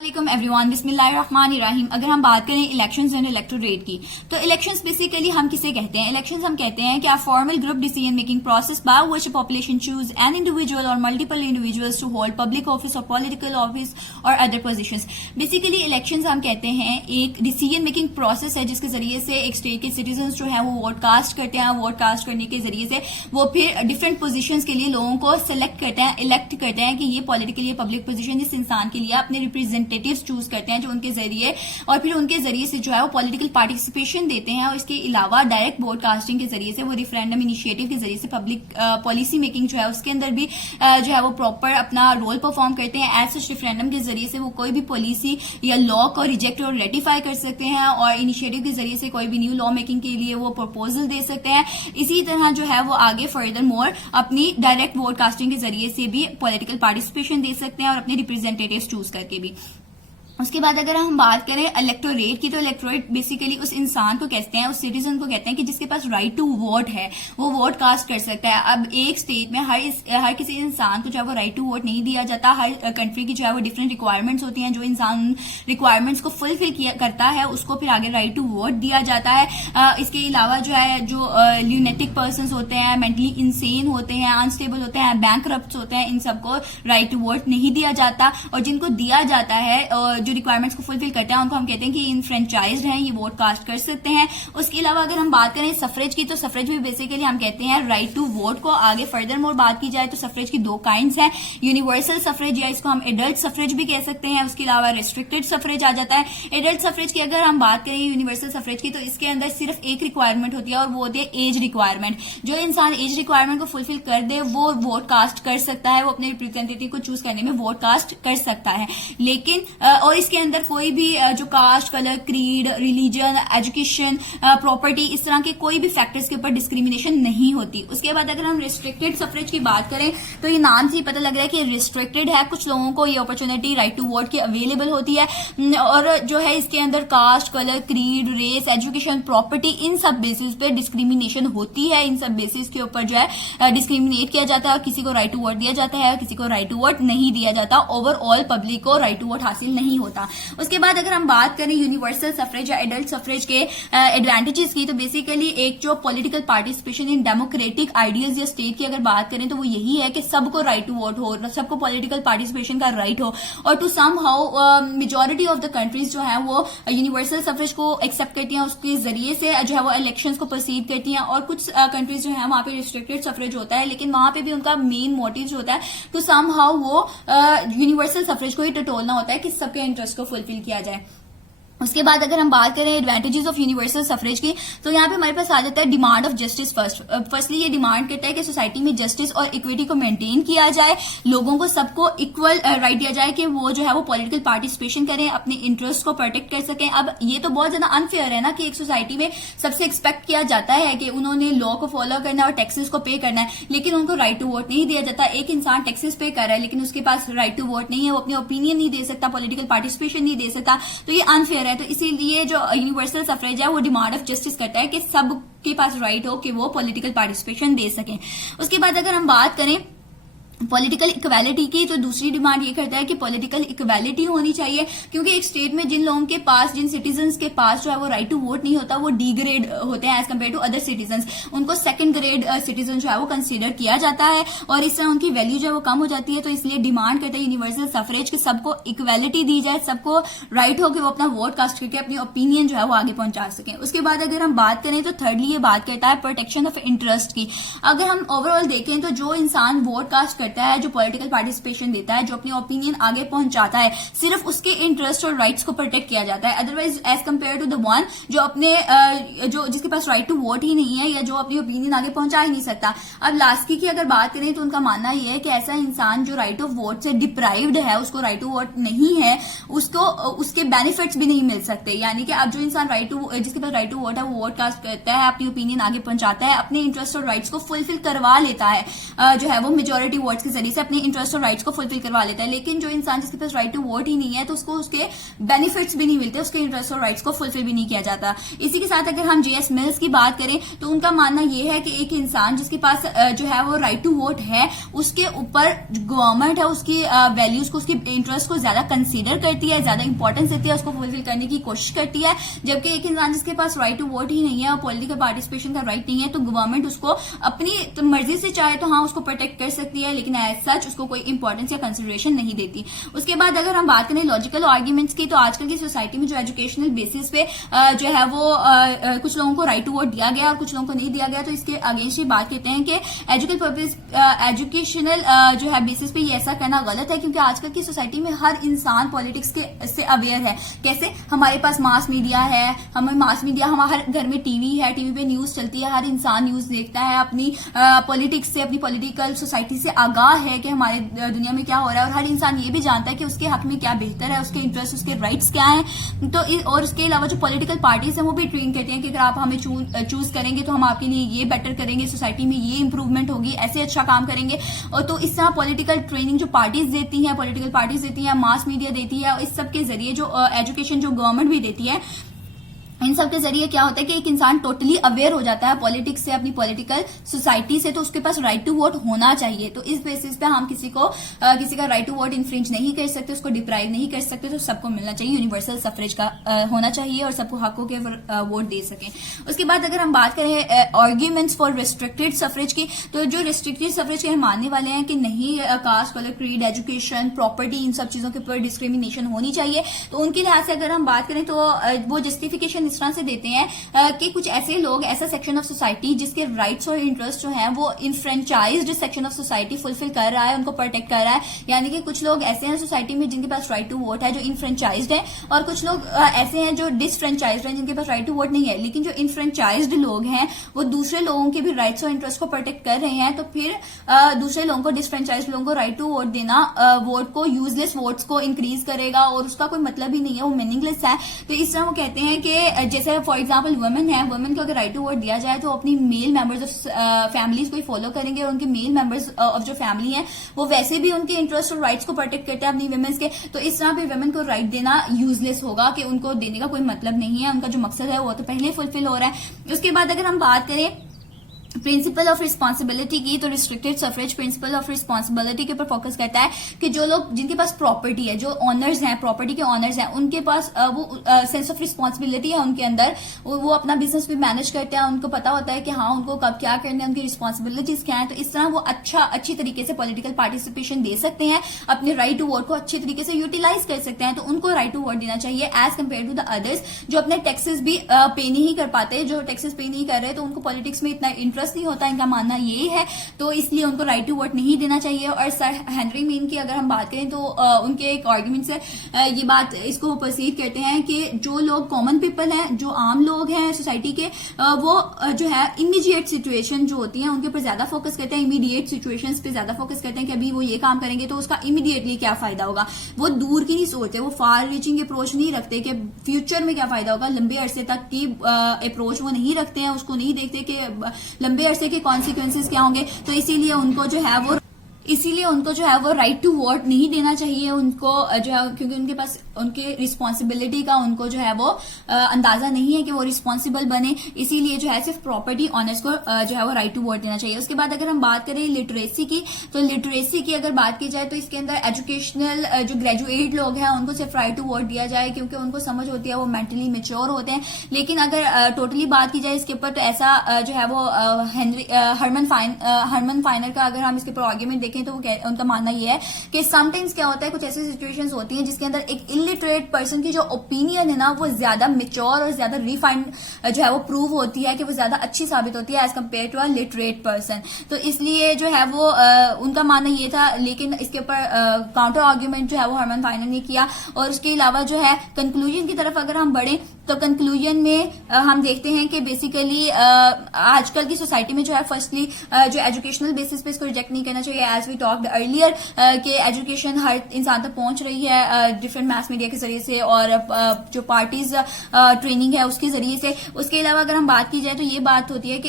वालेकुम एवरीवन, बिस्मिल्लाहिर्रहमानिर्रहीम। अगर हम बात करें इलेक्शंस एंड इलेक्टोरेट की, तो इलेक्शंस बेसिकली हम किसे कहते हैं? इलेक्शंस हम कहते हैं कि formal group decision making process by which population choose an individual और multiple individuals to hold public office और पॉलिटिकल ऑफिस और अदर पोजीशंस। बेसिकली इलेक्शंस हम कहते हैं एक डिसीजन मेकिंग प्रोसेस है जिसके जरिए से एक स्टेट के सिटीजन जो है वो वोट कास्ट करते हैं। वोट कास्ट करने के जरिए से वो फिर डिफरेंट पोजिशन के लिए लोगों को सिलेक्ट करते हैं, इलेक्ट करते हैं कि ये पॉलिटिकली पब्लिक पोजिशन इस इंसान के लिए अपने रिप्रेजेंटेटिव्स चूज करते हैं, जो उनके जरिए और फिर उनके जरिए से जो है वो पॉलिटिकल पार्टिसिपेशन देते हैं। और इसके अलावा डायरेक्ट वोट कास्टिंग के जरिए से वो रिफरेंडम इनिशिएटिव के जरिए से पब्लिक पॉलिसी मेकिंग जो है उसके अंदर भी जो है वो प्रॉपर अपना रोल परफॉर्म करते हैं। एज सच रिफरेंडम के जरिए से वो कोई भी पॉलिसी या लॉ को रिजेक्ट और रेटिफाई कर सकते हैं और इनिशिएटिव के जरिए से कोई भी न्यू लॉ मेकिंग के लिए वो प्रपोजल दे सकते हैं। इसी तरह जो है वो आगे फर्दर मोर अपनी डायरेक्ट वोट कास्टिंग के जरिए से भी पॉलिटिकल पार्टिसिपेशन दे सकते हैं और अपने रिप्रेजेंटेटिव चूज करके भी। उसके बाद अगर हम बात करें इलेक्टोरेट की, तो इलेक्टोरेट बेसिकली उस इंसान को कहते हैं, उस सिटीजन को कहते हैं कि जिसके पास राइट टू वोट है, वो वोट कास्ट कर सकता है। अब एक स्टेट में हर किसी इंसान को जो है वो राइट टू वोट नहीं दिया जाता। हर कंट्री की जो है वो डिफरेंट रिक्वायरमेंट्स होती हैं। जो इंसान रिक्वायरमेंट्स को फुलफिल करता है उसको फिर आगे राइट टू वोट दिया जाता है। इसके अलावा जो है जो ल्यूनेटिक पर्सन होते हैं, मेंटली इंसेन होते हैं, अनस्टेबल होते हैं, बैंकरप्ट होते हैं, इन सबको राइट टू वोट नहीं दिया जाता। और जिनको दिया जाता है जो रिक्वायरमेंट्स को फुलफिल करते हैं उनको हम कहते हैं कि इनफ्रेंचाइज्ड हैं, ये वोट कास्ट कर सकते हैं। उसके अलावा अगर हम बात करें सफरेज की, तो सफरेज भी बेसिकली हम कहते हैं राइट टू वोट को। आगे फर्दर मोर बात की जाए तो सफरेज की दो काइंड्स हैं, यूनिवर्सल सफरेज या इसको हम एडल्ट सफरेज भी कह सकते हैं। उसके अलावा रिस्ट्रिक्टेड सफरेज आ जाता है। एडल्ट सफरेज की अगर हम बात करें यूनिवर्सल सफरेज की, तो इसके अंदर सिर्फ एक रिक्वायरमेंट होती है और वो होती है एज रिक्वायरमेंट। जो इंसान एज रिक्वायरमेंट को फुलफिल कर दे वो वोट कास्ट कर सकता है, वो अपने रिप्रेजेंटेटिव को चूज करने में वोट कास्ट कर सकता है। लेकिन और इसके अंदर कोई भी जो caste, colour, creed, religion, education, property, इस तरह के कोई भी फैक्टर्स के ऊपर डिस्क्रिमिनेशन नहीं होती। उसके बाद अगर हम रिस्ट्रिक्टेड सफरेज की बात करें तो ये नाम से ही पता लग रहा है कि रिस्ट्रिक्टेड है। कुछ लोगों को ये अपॉर्चुनिटी राइट टू वोट की अवेलेबल होती है और जो है इसके अंदर caste, colour, creed, race, education, property, इन सब बेसिस पे डिस्क्रिमिनेशन होती है। इन सब बेसिस के ऊपर जो है डिस्क्रिमिनेट किया जाता है। किसी को राइट टू वोट दिया जाता है, किसी को राइट टू वोट नहीं दिया जाता। ओवरऑल पब्लिक को राइट टू वोट हासिल नहीं होता। उसके बाद अगर हम बात करें यूनिवर्सल सफरेज या एडल्ट सफरेज के एडवांटेजेस की, तो बेसिकली एक जो political participation in democratic ideals या स्टेट की अगर बात करें तो वो यही है कि सबको राइट टू वोट हो, सबको पॉलिटिकल पार्टिसिपेशन का राइट हो। और to somehow majority of the countries जो है वो यूनिवर्सल सफरेज को एक्सेप्ट करती हैं, उसके जरिए से जो है वो इलेक्शंस को प्रोसीड करती हैं। और कुछ कंट्रीज जो है वहां पे रिस्ट्रिक्टेड सफरेज होता है, लेकिन वहां पे भी उनका मेन मोटिव जो होता है टू सम हाउ वो यूनिवर्सल सफरेज को ही टटोलना होता है कि सबके इंटरेस्ट को फुलफिल किया जाए। उसके बाद अगर हम बात करें एडवांटेजेस ऑफ यूनिवर्सल सफरेज की, तो यहाँ पे हमारे पास आ जाता है डिमांड ऑफ जस्टिस। फर्स्टली ये डिमांड करता है कि सोसाइटी में जस्टिस और इक्विटी को मेंटेन किया जाए, लोगों को सबको इक्वल राइट दिया जाए कि वो जो है वो पॉलिटिकल पार्टिसिपेशन करें, अपने इंटरेस्ट को प्रोटेक्ट कर सकें। अब ये तो बहुत ज्यादा अनफेयर है ना कि एक सोसाइटी में सबसे एक्सपेक्ट किया जाता है कि उन्होंने लॉ को फॉलो करना है और टैक्सेस को पे करना है, लेकिन उनको राइट टू वोट नहीं दिया जाता। एक इंसान टैक्सेस पे कर रहा है लेकिन उसके पास राइट टू वोट नहीं है, वो अपनी ओपिनियन नहीं दे सकता, पॉलिटिकल पार्टिसिपेशन नहीं दे सकता, तो ये अनफेयर है। तो इसीलिए जो यूनिवर्सल सफरेज है वो डिमांड ऑफ जस्टिस करता है कि सबके पास राइट हो कि वो पॉलिटिकल पार्टिसिपेशन दे सकें। उसके बाद अगर हम बात करें पॉलिटिकल इक्वालिटी की, तो दूसरी डिमांड ये करता है कि पॉलिटिकल इक्वालिटी होनी चाहिए, क्योंकि एक स्टेट में जिन लोगों के पास, जिन सिटीजन्स के पास जो है वो राइट टू वोट नहीं होता, वो डी ग्रेड होते हैं as compare to other citizens. उनको सेकंड ग्रेड सिटीजन जो है वो कंसीडर किया जाता है और इस तरह उनकी वैल्यू जो है वो कम हो जाती है। तो इसलिए डिमांड करता है यूनिवर्सल सफरेज की सबको इक्वालिटी दी जाए, सबको राइट हो कि वो अपना वोट कास्ट करके अपनी ओपिनियन जो है वो आगे पहुंचा सकें। उसके बाद अगर हम बात करें तो थर्डली ये बात करता है प्रोटेक्शन ऑफ इंटरेस्ट की। अगर हम ओवरऑल देखें तो जो इंसान वोट कास्ट करता है, जो पॉलिटिकल पार्टिसिपेशन देता है, जो अपनी ओपिनियन आगे पहुंचाता है, सिर्फ उसके इंटरेस्ट और राइट्स को प्रोटेक्ट किया जाता है। Otherwise as compare to the one जो अपने जो जिसके पास राइट टू वोट ही नहीं है या जो अपनी ओपिनियन आगे पहुंचा ही नहीं सकता। अब लास्की की अगर बात करें तो उनका मानना यह है कि ऐसा इंसान जो राइट ऑफ वोट से डिप्राइव्ड है, उसको राइट टू वोट नहीं है, उसको उसके बेनिफिट्स भी नहीं मिल सकते। यानी कि अब जो इंसान जिसके पास राइट टू वोट है वो वोट कास्ट करता है, अपनी ओपिनियन आगे पहुंचाता है, अपने इंटरेस्ट और राइट्स को फुलफिल करवा लेता है, जो है वो मेजोरिटी वोट वर्ड्स के जरिए से अपने इंटरेस्ट और राइट्स को फुलफिल करवा लेता है। लेकिन जो इंसान जिसके पास राइट टू वोट ही नहीं है तो उसको उसके बेनिफिट्स भी नहीं मिलते, उसके इंटरेस्ट और राइट्स को फुलफिल भी नहीं किया जाता। इसी के साथ अगर हम JS मिल्स की बात करें तो उनका मानना यह है कि एक इंसान जिसके पास जो है वो राइट टू वोट है, उसके ऊपर गवर्नमेंट है उसकी वैल्यूज को, उसके इंटरेस्ट को ज्यादा कंसीडर करती है, ज्यादा इंपॉर्टेंस देती है, उसको फुलफिल करने की कोशिश करती है। जबकि एक इंसान जिसके पास राइट टू वोट ही नहीं है और पॉलिटिकल पार्टिसिपेशन का राइट नहीं है तो गवर्नमेंट उसको अपनी मर्जी से चाहे तो हाँ उसको प्रोटेक्ट कर सकती है, लेकिन एज सच उसको कोई इंपॉर्टेंस या कंसिडरेशन नहीं देती। उसके बाद अगर हम बात करें लॉजिकल आर्ग्यूमेंट्स की, तो आजकल की सोसाइटी में जो एजुकेशनल बेसिस पे जो है वो कुछ लोगों को राइट टू वोट दिया गया और कुछ लोगों को नहीं दिया गया। तो इसके अगेंस्ट ये बात कहते हैं कि एजुकेशनल जो है बेसिस पे ये ऐसा करना गलत है, क्योंकि आजकल की सोसाइटी में हर इंसान पॉलिटिक्स के से अवेयर है। कैसे? हमारे पास मास मीडिया है, हमारे घर में टीवी है, टीवी पे न्यूज चलती है, हर इंसान न्यूज देखता है, अपनी पॉलिटिक्स से, अपनी पॉलिटिकल सोसाइटी से आगाह है कि हमारे दुनिया में क्या हो रहा है, और हर इंसान ये भी जानता है कि उसके हक में क्या बेहतर है, उसके इंटरेस्ट, उसके राइट्स क्या हैं। तो और उसके अलावा जो पॉलिटिकल पार्टीज हैं वो भी ट्रेन करती हैं कि अगर आप हमें चूज करेंगे तो हम आपके लिए ये बेटर करेंगे, सोसाइटी में ये इंप्रूवमेंट होगी, ऐसे अच्छा काम करेंगे। और तो इस तरह पॉलिटिकल ट्रेनिंग जो पार्टीज देती हैं, पॉलिटिकल पार्टीज देती हैं, मास मीडिया देती है, और इस सब के जरिए जो एजुकेशन जो गवर्नमेंट भी देती है, इन सब के जरिए क्या होता है कि एक इंसान टोटली अवेयर हो जाता है पॉलिटिक्स से, अपनी पॉलिटिकल सोसाइटी से, तो उसके पास राइट टू वोट होना चाहिए। तो इस बेसिस पे हम किसी का राइट टू वोट इन्फ्रिंज नहीं कर सकते, उसको डिप्राइव नहीं कर सकते। तो सबको मिलना चाहिए, यूनिवर्सल सफरेज का होना चाहिए और सबको हक हो के वोट दे सकें। उसके बाद अगर हम बात करें आर्ग्यूमेंट्स फॉर रिस्ट्रिक्टेड सफरेज की, तो जो रिस्ट्रिक्टेड सफरेज के मानने वाले हैं कि नहीं caste, colour, creed, education, property, इन सब चीजों के ऊपर डिस्क्रिमिनेशन होनी चाहिए, तो उनके लिहाज से अगर हम बात करें तो वो जस्टिफिकेशन इस तरह से देते हैं कि कुछ ऐसे लोग, ऐसा सेक्शन ऑफ सोसाइटी जिसके राइट्स और इंटरेस्ट जो हैं वो इनफ्रेंचाइज्ड सेक्शन ऑफ सोसाइटी फुलफिल कर रहा है, उनको प्रोटेक्ट कर रहा है। यानी कि कुछ लोग ऐसे हैं सोसाइटी में जिनके पास राइट टू वोट है, जो इनफ्रेंचाइज्ड है, और कुछ लोग ऐसे हैं जो डिसफ्रेंचाइज्ड हैं, जिनके पास राइट टू वोट नहीं है। लेकिन जो इनफ्रेंचाइज्ड लोग हैं वो दूसरे लोगों के भी राइट्स और इंटरेस्ट को प्रोटेक्ट कर रहे हैं, तो फिर दूसरे लोगों को, डिसफ्रेंचाइज्ड लोगों को राइट टू वोट देना वोट को, यूजलेस वोट्स को इंक्रीज करेगा और उसका कोई मतलब ही नहीं है, वो मीनिंगलेस है। तो इस तरह वो कहते हैं कि जैसे फॉर एग्जाम्पल वुमेन है, वुमेन को अगर राइट टू वोट दिया जाए तो अपनी मेल मेंबर्स ऑफ फैमिलीज को ही फॉलो करेंगे, और उनके मेल मेंबर्स ऑफ जो फैमिली है वो वैसे भी उनके इंटरेस्ट और राइट्स को प्रोटेक्ट करते हैं अपनी वुमेन्स के। तो इस तरह पे वुमेन को राइट देना यूजलेस होगा, कि उनको देने का कोई मतलब नहीं है, उनका जो मकसद है वो तो पहले फुलफिल हो रहा है। उसके बाद अगर हम बात करें प्रिंसिपल ऑफ रिस्पॉन्सिबिलिटी की, तो restricted suffrage principle of responsibility के ऊपर फोकस करता है कि जो लोग, जिनके पास प्रॉपर्टी है, जो ऑनर्स हैं, प्रॉपर्टी के ऑनर्स हैं, उनके पास वो सेंस ऑफ रिस्पॉन्सिबिलिटी है उनके अंदर, वो अपना बिजनेस भी मैनेज करते हैं, उनको पता होता है कि हाँ उनको कब क्या करना है, उनकी रिस्पॉन्सिबिलिटीज क्या है। तो इस तरह वो अच्छी तरीके से पॉलिटिकल पार्टिसिपेशन दे सकते हैं, अपने राइट टू वोट को अच्छे तरीके से यूटिलाइज कर सकते हैं। तो उनको राइट टू वोट देना चाहिए as compare to the others जो अपने टैक्सेस भी पे नहीं कर पाते, जो टैक्सेस पे नहीं कर रहे, तो उनको पॉलिटिक्स में इतना इंटरेस्ट नहीं होता, इनका मानना ये है, तो इसलिए उनको राइट टू वोट नहीं देना चाहिए। और सर हेनरी मीन की अगर हम बात करें तो उनके एक आर्ग्यूमेंट से ये बात, इसको परसीव करते हैं कि जो लोग कॉमन पीपल हैं, जो आम लोग हैं सोसाइटी के, वो जो है इमीडिएट सिचुएशन जो होती है उनके ऊपर ज्यादा फोकस करते हैं, इमीडिएट सिचुएशंस पे ज्यादा फोकस करते हैं कि अभी वो ये काम करेंगे तो उसका इमीडिएटली क्या फायदा होगा। वो दूर की नहीं सोचते, वो फार रीचिंग अप्रोच नहीं रखते कि फ्यूचर में क्या फायदा होगा, लंबे अरसे तक की अप्रोच वो नहीं रखते हैं, उसको नहीं देखते कि लंबे अरसे के कॉन्सिक्वेंसेस क्या होंगे। तो इसीलिए उनको जो है वो राइट टू वोट नहीं देना चाहिए उनको, जो है क्योंकि उनके पास उनके रिस्पॉन्सिबिलिटी का उनको जो है वो अंदाजा नहीं है कि वो रिस्पॉन्सिबल बने, इसीलिए जो है सिर्फ प्रॉपर्टी ऑनर्स को जो है वो राइट टू वोट देना चाहिए। उसके बाद अगर हम बात करें लिटरेसी की, तो लिटरेसी की अगर बात की जाए तो इसके अंदर एजुकेशनल जो ग्रेजुएट लोग हैं उनको सिर्फ राइट टू वोट दिया जाए, क्योंकि उनको समझ होती है, वो मेंटली मेच्योर होते हैं। लेकिन अगर टोटली बात की जाए इसके ऊपर, तो ऐसा जो है वो हरमन फाइनर का अगर हम इसके ऊपर आर्ग्यूमेंट देखें तो उनका मानना यह है कि समटाइम्स क्या होता है, कुछ ऐसी सिचुएशंस होती हैं जिसके अंदर एक इलिटरेट पर्सन की जो ओपिनियन है ना वो ज्यादा मेच्योर और ज्यादा रिफाइंड जो है वो प्रूव होती है, कि वो ज्यादा अच्छी साबित होती है as compare to a literate person. तो इसलिए जो है वो उनका मानना ये था, लेकिन इसके ऊपर काउंटर आर्ग्यूमेंट जो है वो हरमन फाइनर ने किया। और उसके अलावा जो है कंक्लूजन की तरफ अगर हम बढ़े तो कंक्लूजन में हम देखते हैं कि बेसिकली आजकल की सोसाइटी में जो है फर्स्टली जो एजुकेशनल बेसिस पे इसको रिजेक्ट नहीं करना चाहिए, एज वी टॉक्ड अर्लियर कि एजुकेशन हर इंसान तक पहुंच रही है डिफरेंट मास मीडिया के जरिए से और जो पार्टीज ट्रेनिंग है उसके जरिए से। उसके अलावा अगर हम बात की जाए तो ये बात होती है कि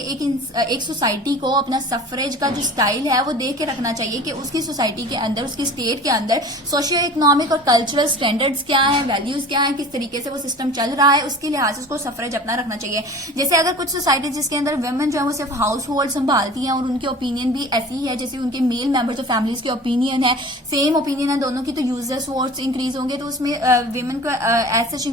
एक सोसाइटी को अपना सफरेज का जो स्टाइल है वो देख के रखना चाहिए कि उसकी सोसाइटी के अंदर, उसकी स्टेट के अंदर सोशियो इकोनॉमिक और कल्चरल स्टैंडर्ड्स क्या है, वैल्यूज क्या है, किस तरीके से वो सिस्टम चल रहा है, उसके लिहाज से उसको सफरेज अपना रखना चाहिए। जैसे अगर कुछ सोसाइटी जिसके अंदर वुमेन जो है वो सिर्फ हाउस होल्ड संभालती हैं और उनके ओपिनियन भी ऐसी ही है जैसे उनके मेल मेंबर्स ऑफ फैमिलीज के ओपिनियन है, सेम ओपिनियन है दोनों की, तो यूजर्स वोट्स इंक्रीज होंगे, तो उसमें वुमेन को एज सच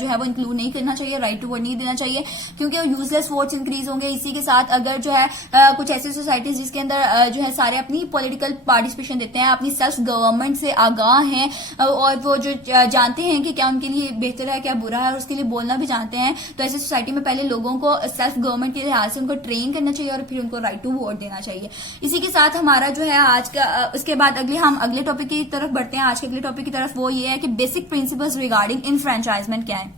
जो है वो इंक्लूड नहीं करना चाहिए, राइट टू वोट नहीं देना चाहिए, क्योंकि यूजलेस वोट्स इंक्रीज होंगे। इसी के साथ अगर जो है कुछ ऐसी सोसाइटीज जिसके अंदर जो है सारे अपनी पॉलिटिकल पार्टिसिपेशन देते हैं, अपनी सेल्फ गवर्नमेंट से आगाह हैं और वो जो जानते हैं कि क्या उनके लिए बेहतर है क्या बुरा है और उसके लिए बोलना भी जानते हैं, तो ऐसी सोसाइटी में पहले लोगों को सेल्फ गवर्नमेंट के लिहाज से उनको ट्रेन करना चाहिए और फिर उनको राइट टू वोट देना चाहिए। इसी के साथ हमारा जो है आज का उसके बाद हम अगले टॉपिक की तरफ बढ़ते हैं। आज के अगले टॉपिक की तरफ वो ये है कि बेसिक प्रिंसिपल्स रिगार्डिंग इनफ्रेंचाइजमेंट क्या है।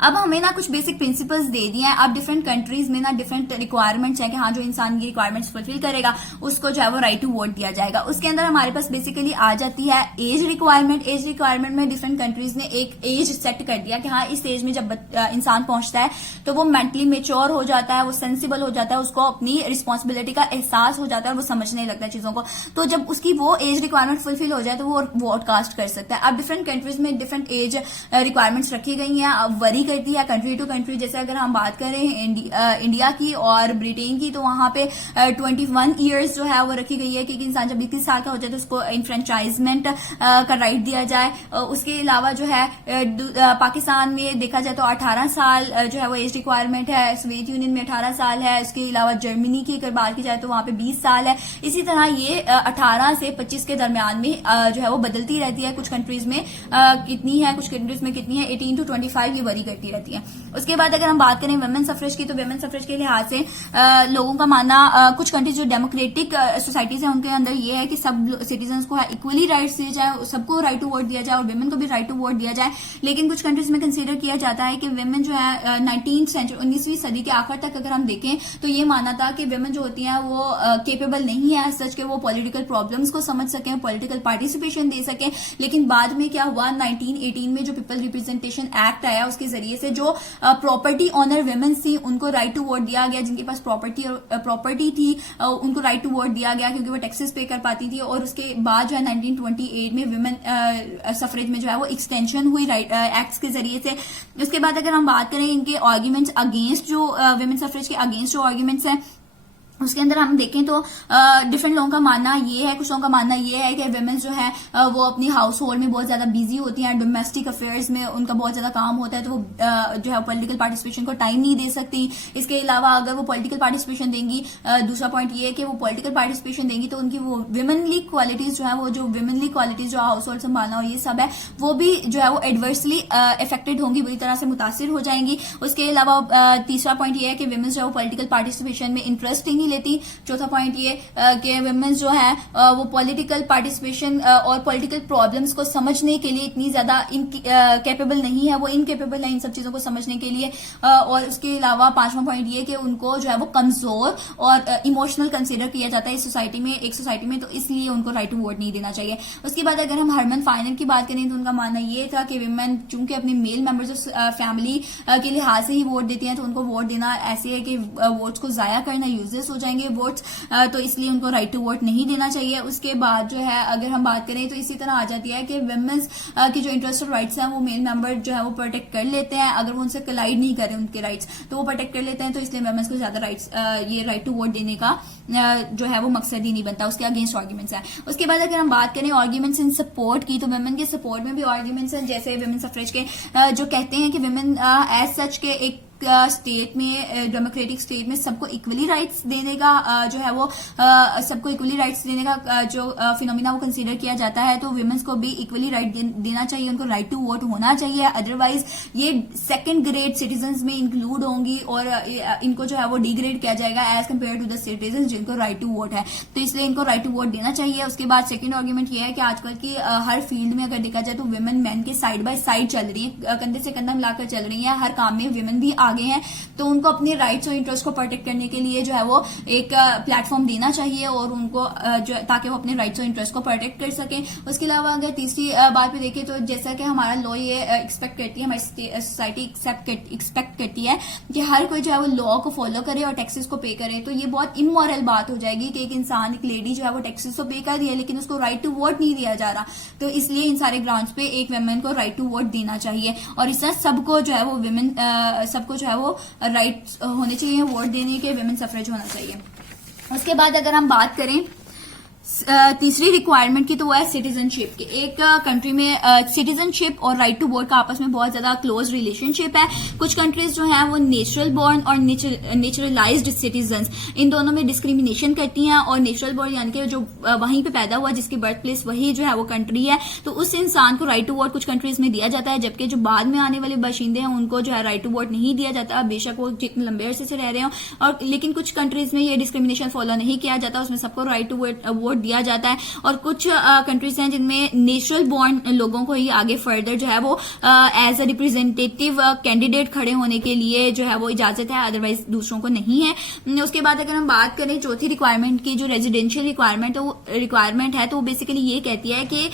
अब हमें ना कुछ बेसिक प्रिंसिपल्स दे दिए हैं। अब डिफरेंट कंट्रीज में ना डिफरेंट रिक्वायरमेंट्स है कि हाँ जो इंसान की रिक्वायरमेंट्स फुलफिल करेगा उसको जो है वो राइट टू वोट दिया जाएगा। उसके अंदर हमारे पास बेसिकली आ जाती है एज रिक्वायरमेंट। एज रिक्वायरमेंट में डिफरेंट कंट्रीज ने एक एज सेट कर दिया कि हाँ इस एज में जब इंसान पहुंचता है तो वो मेंटली मेच्योर हो जाता है, वो सेंसिबल हो जाता है, उसको अपनी रिस्पॉन्सिबिलिटी का एहसास हो जाता है और वो समझने लगता है चीजों को। तो जब उसकी वो एज रिक्वायरमेंट फुलफिल हो जाए तो वो वोट कास्ट कर सकता है। अब डिफरेंट कंट्रीज में डिफरेंट एज रिक्वायरमेंट्स रखी गई हैं, वरी करती है कंट्री टू कंट्री। जैसे अगर हम बात करें इंडिया की और ब्रिटेन की तो वहां पे 21 ईयर्स जो है वो रखी गई है कि इंसान जब 21 साल का हो जाए तो उसको इन्फ्रेंचाइजमेंट का राइट दिया जाए। उसके अलावा जो है पाकिस्तान में देखा जाए तो 18 साल जो है वो एज रिक्वायरमेंट है, सोवियत यूनियन में 18 साल है। उसके अलावा जर्मनी की अगर बात की जाए तो वहां पे 20 साल है। इसी तरह ये 18 से 25 के दरमियान में जो है वो बदलती रहती है। कुछ कंट्रीज में कितनी है, कुछ कंट्रीज में कितनी है, 18 to 25 ये वरी करती रहती है। उसके बाद अगर हम बात करें वुमेन सफरेज की तो वुमेन सफरेज के लिहाज से लोगों का मानना कुछ कंट्रीज जो डेमोक्रेटिक सोसाइटीज है उनके अंदर ये है कि सब सिटीजन को इक्वली राइट्स दिए जाए, सबको राइट टू वोट दिया जाए और वुमेन को भी राइट टू वोट दिया जाए। लेकिन कुछ कंट्रीज में कंसीडर किया जाता है कि वुमेन जो है 19वीं सेंचुरी 19वीं सदी के आखिर तक अगर हम देखें तो ये माना था कि वुमेन जो होती हैं वो केपेबल नहीं है सच के वो पॉलिटिकल प्रॉब्लम्स को समझ सकें, पॉलिटिकल पार्टिसिपेशन दे सकें। लेकिन बाद में क्या हुआ, 1918 में जो पीपल रिप्रेजेंटेशन एक्ट आया उसके जरिए से जो प्रॉपर्टी ऑनर वुमेन थी उनको राइट टू वोट दिया गया। जिनके पास प्रॉपर्टी थी उनको राइट टू वोट दिया गया क्योंकि वो टैक्सेस पे कर पाती थी। और उसके बाद जो है 1928 में वुमेन सफरेज में जो है वो एक्सटेंशन हुई राइट एक्ट्स के जरिए से। उसके बाद अगर हम बात करें इनके आर्ग्यूमेंट्स अगेंस्ट जो वुमेन सफरेज के अगेंस्ट जो आर्ग्यूमेंट्स हैं उसके अंदर हम देखें तो डिफरेंट लोगों का मानना ये है, कुछ लोगों का मानना ये है कि वुमेन्स जो है वो अपनी हाउस होल्ड में बहुत ज्यादा बिजी होती हैं, डोमेस्टिक अफेयर्स में उनका बहुत ज्यादा काम होता है तो वो जो है पॉलिटिकल पार्टिसिपेशन को टाइम नहीं दे सकती। इसके अलावा अगर वो पॉलिटिकल पार्टिसिपेशन देंगी, दूसरा पॉइंट ये है कि वो पॉलिटिकल पार्टिसिपेशन देंगी तो उनकी वो वुमेनली क्वालिटीज जो है वो जो वुमेनली क्वालिटीज जो हाउस होल्ड संभालना और ये सब है वो भी जो है वो एडवर्सली इफेक्टेड होंगी, बुरी तरह से मुतासिर हो जाएंगी। उसके अलावा तीसरा पॉइंट ये है कि वुमेन्स जो है वो पॉलिटिकल पार्टिसिपेशन में इंटरेस्ट ही लेती। चौथा पॉइंट ये कि वुमेन्स जो है वो पॉलिटिकल पार्टिसिपेशन और पॉलिटिकल प्रॉब्लम्स को समझने के लिए इतनी ज्यादा कैपेबल नहीं है, वो इनकेपेबल है इन सब चीजों को समझने के लिए। और उसके अलावा पांचवा पॉइंट ये कि उनको जो है वो कमजोर और इमोशनल कंसीडर किया जाता है इस सोसाइटी में, एक सोसाइटी में, तो इसलिए उनको राइट टू वोट नहीं देना चाहिए। उसके बाद अगर हम हरमन फाइनल की बात करें तो उनका मानना ये था कि वुमेन चूंकि अपने मेल मेंबर्स फैमिली के लिहाज से ही वोट देती हैं तो उनको वोट देना ऐसे है कि वोट्स को जाया करना यूजलेस हो जाएंगे वोट्स, तो इसलिए उनको राइट टू वोट नहीं देना चाहिए। उसके बाद जो है अगर हम बात करें तो इसी तरह आ जाती है कि वुमेन्स की जो इंटरेस्ट और राइट्स हैं वो मेल मेंबर जो है वो प्रोटेक्ट कर लेते हैं। अगर वो उनसे कोलाइड नहीं करें उनके राइट्स तो वो प्रोटेक्ट कर लेते हैं, तो इसलिए वुमेन्स को ज्यादा राइट्स ये राइट टू वोट देने का जो है वो मकसद ही नहीं बनता। उसके अगेंस्ट आर्ग्यूमेंट्स हैं। उसके बाद अगर हम बात करें आर्ग्यूमेंट्स इन सपोर्ट की तो वुमेन के सपोर्ट में भी आर्ग्यूमेंट्स हैं। जैसे वुमेन सफरेज के जो कहते हैं कि वुमेन एज सच के एक स्टेट में, डेमोक्रेटिक स्टेट में सबको इक्वली राइट्स देने का जो है वो सबको इक्वली राइट्स देने का जो फिनोमिना वो कंसीडर किया जाता है, तो वुमेन्स को भी इक्वली राइट देना चाहिए, उनको राइट टू वोट होना चाहिए। अदरवाइज ये सेकंड ग्रेड सिटीजन्स में इंक्लूड होंगी और इनको जो है वो डिग्रेड किया जाएगा as compare to the citizen जिनको राइट टू वोट है। तो इसलिए इनको राइट टू वोट देना चाहिए। उसके बाद सेकंड आर्ग्यूमेंट ये है कि आजकल की हर फील्ड में अगर देखा जाए तो वुमेन मैन के साइड बाय साइड चल रही है, कंधे से कंधा मिलाकर चल रही है, हर काम में वुमेन भी आगे हैं। तो उनको अपने राइट्स और इंटरेस्ट को प्रोटेक्ट करने के लिए जो है वो एक प्लेटफॉर्म देना चाहिए और उनको ताकि वो अपने राइट्स और इंटरेस्ट को प्रोटेक्ट कर सकें। उसके अलावा अगर तीसरी बात पे देखें तो जैसा कि हमारा लॉ ये एक्सपेक्ट करती है, हमारी सोसाइटी एक्सपेक्ट करती है कि हर कोई जो है वो लॉ को फॉलो करे और टैक्सेस को पे करे। तो ये बहुत इमोरल बात हो जाएगी कि एक इंसान, एक लेडी जो है वो टैक्सेस तो पे कर रही है लेकिन उसको राइट टू वोट नहीं दिया जा रहा। तो इसलिए इन सारे ग्राउंड्स पे एक वुमेन को राइट टू वोट देना चाहिए और इस तरह सबको जो है वो वुमेन सबको जो है वो राइट होने चाहिए वोट देने के, वुमेन सफरेज होना चाहिए। उसके बाद अगर हम बात करें तीसरी रिक्वायरमेंट की तो वो है सिटीजनशिप की। एक कंट्री में सिटीजनशिप और राइट टू वोट का आपस में बहुत ज्यादा क्लोज रिलेशनशिप है। कुछ कंट्रीज जो है वो नेचुरल बॉर्न और नेचुरलाइज्ड सिटीजन्स इन दोनों में डिस्क्रिमिनेशन करती हैं और नेचुरल बॉर्न यानी कि जो वहीं पे पैदा हुआ, जिसकी बर्थ प्लेस वही जो है वो कंट्री है, तो उस इंसान को राइट टू वोट कुछ कंट्रीज में दिया जाता है, जबकि जो बाद में आने वाले बाशिंदे हैं उनको जो है राइट टू वोट नहीं दिया जाता, बेशक वो जितने लंबे अरसे से रह रहे हो। और लेकिन कुछ कंट्रीज में ये डिस्क्रिमिनेशन फॉलो नहीं किया जाता, उसमें सबको राइट टू वोट दिया जाता है। और कुछ कंट्रीज हैं जिनमें नेचुरल बॉर्न लोगों को ही आगे फर्दर जो है वो एज अ रिप्रेजेंटेटिव कैंडिडेट खड़े होने के लिए जो है वो इजाजत है, अदरवाइज दूसरों को नहीं है। उसके बाद अगर हम बात करें चौथी रिक्वायरमेंट की, जो रेजिडेंशियल रिक्वायरमेंट है, तो वो बेसिकली ये कहती है कि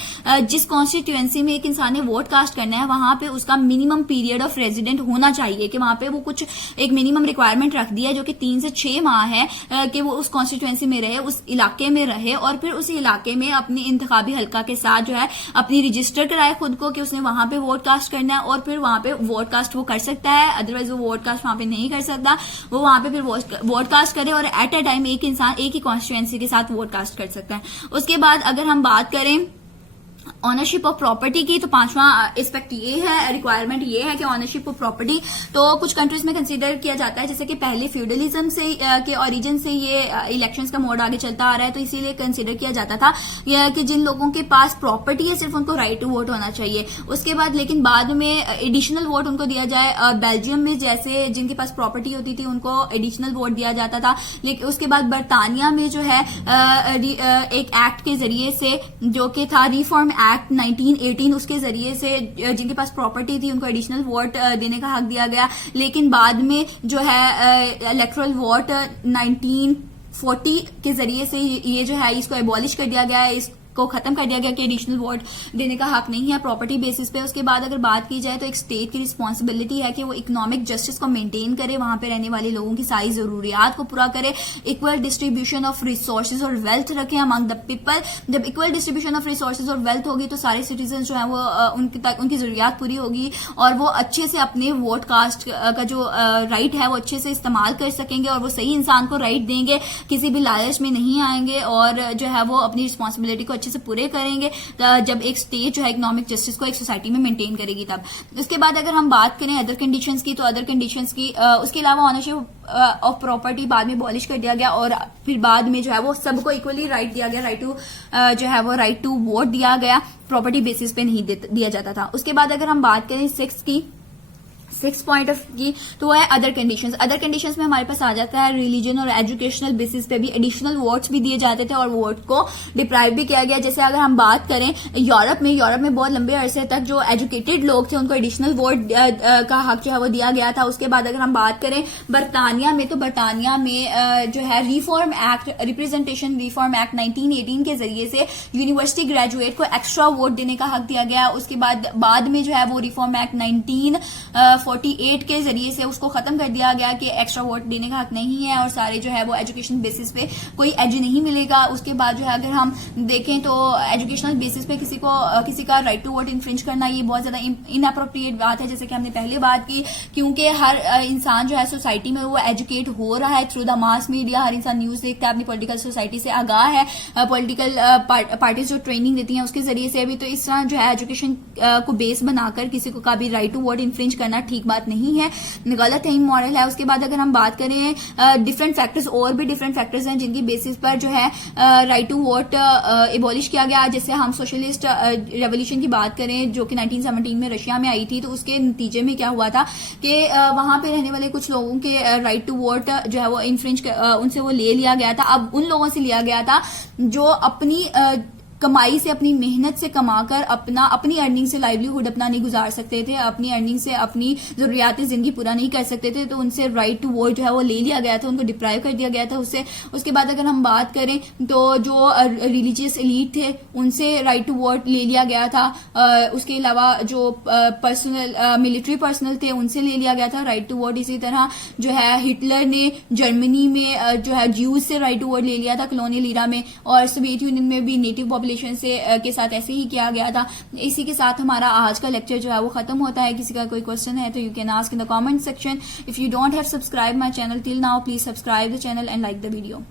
जिस कॉन्स्टिट्यूएंसी में एक इंसान ने वोट कास्ट करना है वहां पे उसका मिनिमम पीरियड ऑफ रेजिडेंट होना चाहिए, कि वहां पे वो कुछ एक मिनिमम रिक्वायरमेंट रख दिया है जो कि 3 से 6 माह है कि वो उस कॉन्स्टिट्यूएंसी में रहे, उस इलाके में रहे और फिर उस इलाके में अपनी इंतखाबी हल्का के साथ जो है अपनी रजिस्टर कराए खुद को कि उसने वहां पे वोट कास्ट करना है और फिर वहां पे वोट कास्ट वो कर सकता है। अदरवाइज वो वोट कास्ट वहां पे नहीं कर सकता, वो वहां पे फिर वोट कास्ट करे और एट अ टाइम एक इंसान एक ही कॉन्स्टिट्यूएंसी के साथ वोट कास्ट कर सकता है। उसके बाद अगर हम बात करें ऑनरशिप ऑफ प्रॉपर्टी की, तो पांचवा एस्पेक्ट ये है, रिक्वायरमेंट ये है कि ऑनरशिप ऑफ प्रॉपर्टी तो कुछ कंट्रीज में कंसीडर किया जाता है, जैसे कि पहले फ्यूडलिज्म से के ओरिजिन से ये इलेक्शंस का मोड आगे चलता आ रहा है, तो इसीलिए कंसीडर किया जाता था यह कि जिन लोगों के पास प्रॉपर्टी है सिर्फ उनको राइट टू वोट होना चाहिए। उसके बाद लेकिन बाद में एडिशनल वोट उनको दिया जाए। बेल्जियम में जैसे जिनके पास प्रॉपर्टी होती थी उनको एडिशनल वोट दिया जाता था, लेकिन उसके बाद बरतानिया में जो है एक एक्ट के जरिए से जो कि था रिफॉर्म एक्ट 1918, उसके जरिए से जिनके पास प्रॉपर्टी थी उनको एडिशनल वोट देने का हक दिया गया। लेकिन बाद में जो है इलेक्टोरल वोट 1940 के जरिए से ये जो है इसको एबॉलिश कर दिया गया है, को खत्म कर दिया गया कि एडिशनल वोट देने का हक नहीं है प्रॉपर्टी बेसिस पे। उसके बाद अगर बात की जाए तो एक स्टेट की रिस्पॉन्सिबिलिटी है कि वो इकोनॉमिक जस्टिस को मेंटेन करे, वहां पे रहने वाले लोगों की सारी जरूरियात को पूरा करे, इक्वल डिस्ट्रीब्यूशन ऑफ रिसोर्सेज और वेल्थ रखे अमंग द पीपल। जब इक्वल डिस्ट्रीब्यूशन ऑफ रिसोर्सेज और वेल्थ होगी तो सारे सिटीजन जो है वो उनकी जरूरियात पूरी होगी और वो अच्छे से अपने वोट कास्ट का जो राइट है वो अच्छे से इस्तेमाल कर सकेंगे और वो सही इंसान को राइट देंगे, किसी भी लालच में नहीं आएंगे और जो है वो अपनी रिस्पॉन्सिबिलिटी को से पूरे करेंगे जब एक स्टेट जो है इकोनॉमिक जस्टिस को एक सोसाइटी में मेंटेन करेगी तब। उसके बाद अगर हम बात करें अदर कंडीशंस की, तो अदर कंडीशंस की उसके अलावा ऑनरशिप ऑफ प्रॉपर्टी बाद में एबॉलिश कर दिया गया और फिर बाद में जो है वो सबको इक्वली राइट दिया गया, राइट टू जो है वो राइट टू वोट दिया गया, प्रॉपर्टी बेसिस पे नहीं दिया जाता था। उसके बाद अगर हम बात करें सिक्स पॉइंट ऑफ की, तो वो है अदर कंडीशंस। अदर कंडीशंस में हमारे पास आ जाता है रिलीजन और एजुकेशनल बेसिस पे भी एडिशनल वोट्स भी दिए जाते थे और वोट को डिप्राइव भी किया गया। जैसे अगर हम बात करें यूरोप में बहुत लंबे अरसे तक जो एजुकेटेड लोग थे उनको एडिशनल वोट का हक जो है वो दिया गया था। उसके बाद अगर हम बात करें बरतानिया में, तो बरतानिया में जो है reform act, representation reform act 1918 के जरिए से यूनिवर्सिटी ग्रेजुएट को एक्स्ट्रा वोट देने का हक दिया गया। उसके बाद में जो है वो रिफॉर्म एक्ट 1948 के जरिए से उसको खत्म कर दिया गया कि एक्स्ट्रा वोट देने का हक नहीं है और सारे जो है वो एजुकेशन बेसिस पे कोई एज नहीं मिलेगा। उसके बाद जो है अगर हम देखें तो एजुकेशनल बेसिस पे किसी का राइट टू वोट इन्फ्रिंज करना ये बहुत ज्यादा इनअप्रोप्रिएट बात है, जैसे कि हमने पहले बात की, क्योंकि हर इंसान जो है सोसाइटी में वो एजुकेट हो रहा है थ्रू द मास मीडिया। हर इंसान न्यूज देखता है, अपनी पॉलिटिकल सोसाइटी से आगाह है, पॉलिटिकल पार्टीज जो ट्रेनिंग देती हैं उसके जरिए से भी। तो इस तरह जो है एजुकेशन को बेस बनाकर किसी को का भी राइट टू वोट इन्फ्रिंज करना ठीक बात नहीं है, गलत है, इमोरल है। उसके बाद अगर हम बात करें डिफरेंट फैक्टर्स, और भी डिफरेंट फैक्टर्स हैं जिनकी बेसिस पर जो है राइट टू वोट एबॉलिश किया गया। जैसे हम सोशलिस्ट रेवोल्यूशन की बात करें जो कि 1917 में रशिया में आई थी, तो उसके नतीजे में क्या हुआ था कि वहां पे रहने वाले कुछ लोगों के राइट टू वोट जो है वो इन्फ्रिंज उनसे वो ले लिया गया था। अब उन लोगों से लिया गया था जो अपनी कमाई से, अपनी मेहनत से कमाकर अपनी अर्निंग से लाइवलीहुड अपना नहीं गुजार सकते थे, अपनी अर्निंग से अपनी जरूरियात जिंदगी पूरा नहीं कर सकते थे, तो उनसे राइट टू वोट जो है वो ले लिया गया था, उनको डिप्राइव कर दिया गया था उससे। उसके बाद अगर हम बात करें तो जो रिलीजियस एलीट थे उनसे राइट टू वोट ले लिया गया था। उसके अलावा जो पर्सनल मिलिट्री पर्सनल थे उनसे ले लिया गया था राइट टू वोट। इसी तरह जो है हिटलर ने जर्मनी में जो है ज्यूज से राइट टू वोट ले लिया था कॉलोनियल ईरा में, और सोवियत यूनियन में भी नेटिव पॉपुलेशन से के साथ ऐसे ही किया गया था। इसी के साथ हमारा आज का लेक्चर जो है वो खत्म होता है। किसी का कोई क्वेश्चन है तो you can ask in the comment section. If you don't have subscribe my channel till now, please subscribe the channel and like the video.